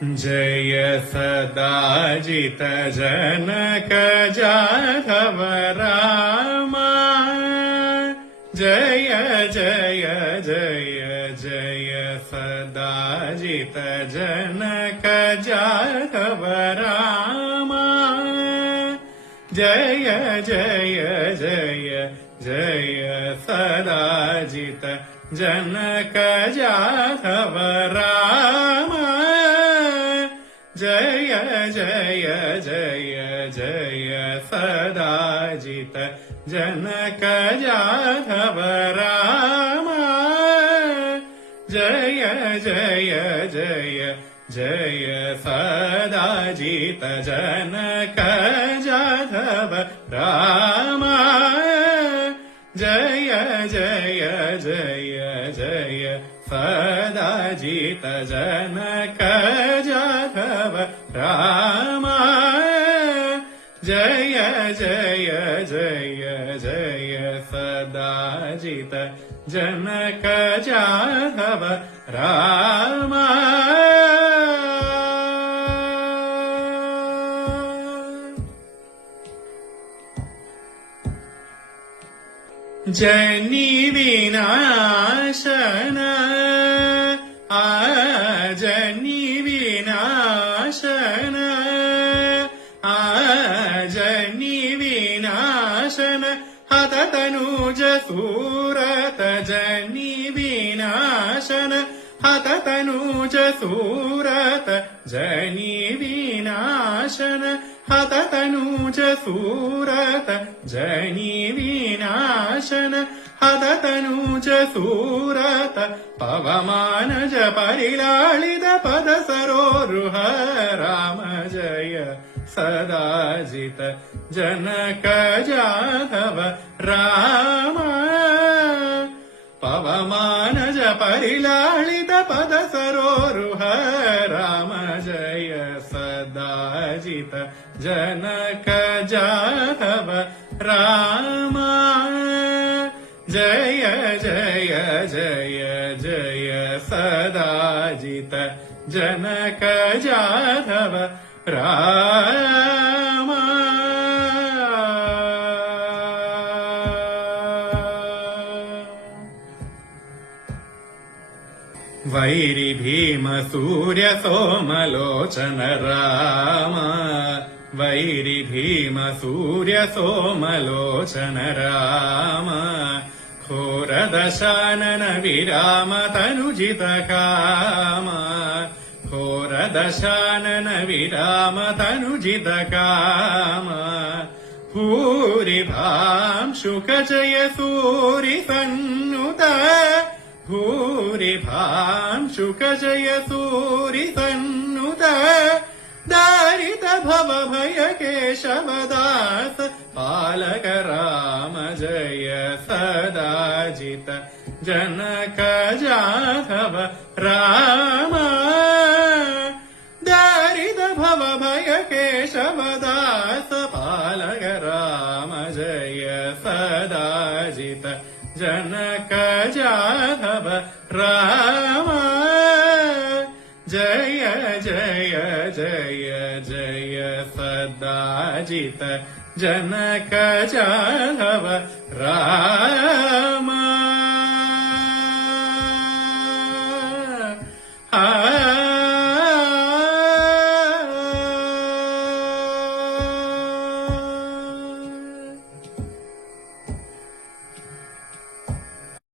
जय सदाजित जनक जाघव राम जय जय जय जय सदाजित जनक जाघव राम जय जय जय जय सदाजित जनक जाघव राम जय जय जय जय सदाजित जनक जाघव राम जय जय जय जय सदाजित जनक जाघव राम जय जय जय जय सदाजित जनक जाघव राम जय जय जय जय सदाजित जनक जाघव राम जनि विनाशन जनि विनाशन जनि विनाशन हत तनुज सूरत जनि विनाशन हत तनुज सूरत जनि विनाशन हत तनुज सूरत जनि विनाशन हत तनुज सूरत पवमानज परिलालित पद सरोरुह राम जय सदाजित जनक जाघव राम पवमानज परिलालित पद सरोरुह राम जय सदाजित जनक जाघव राम जय जय जय जय सदाजित जनक जाघव राम वैरि भीम सूर्य सोमलोचन राम वैरि भीम सूर्य सोमलोचन राम घोर दशानन विराम तनुजित काम घोर दशानन विराम तनुजित काम भूरि भां शुक जय सूरि सन्नुत भूरि भां शुक जय सूरि सन्नुत दारित भव भय केशवदास पालक राम जय सदाजित जनक जाघव राम दारित भव भय केशवदास पालक राम जय सदाजित जनक जाघव राम जय जय जय जय सदाजित जनक जाघव राम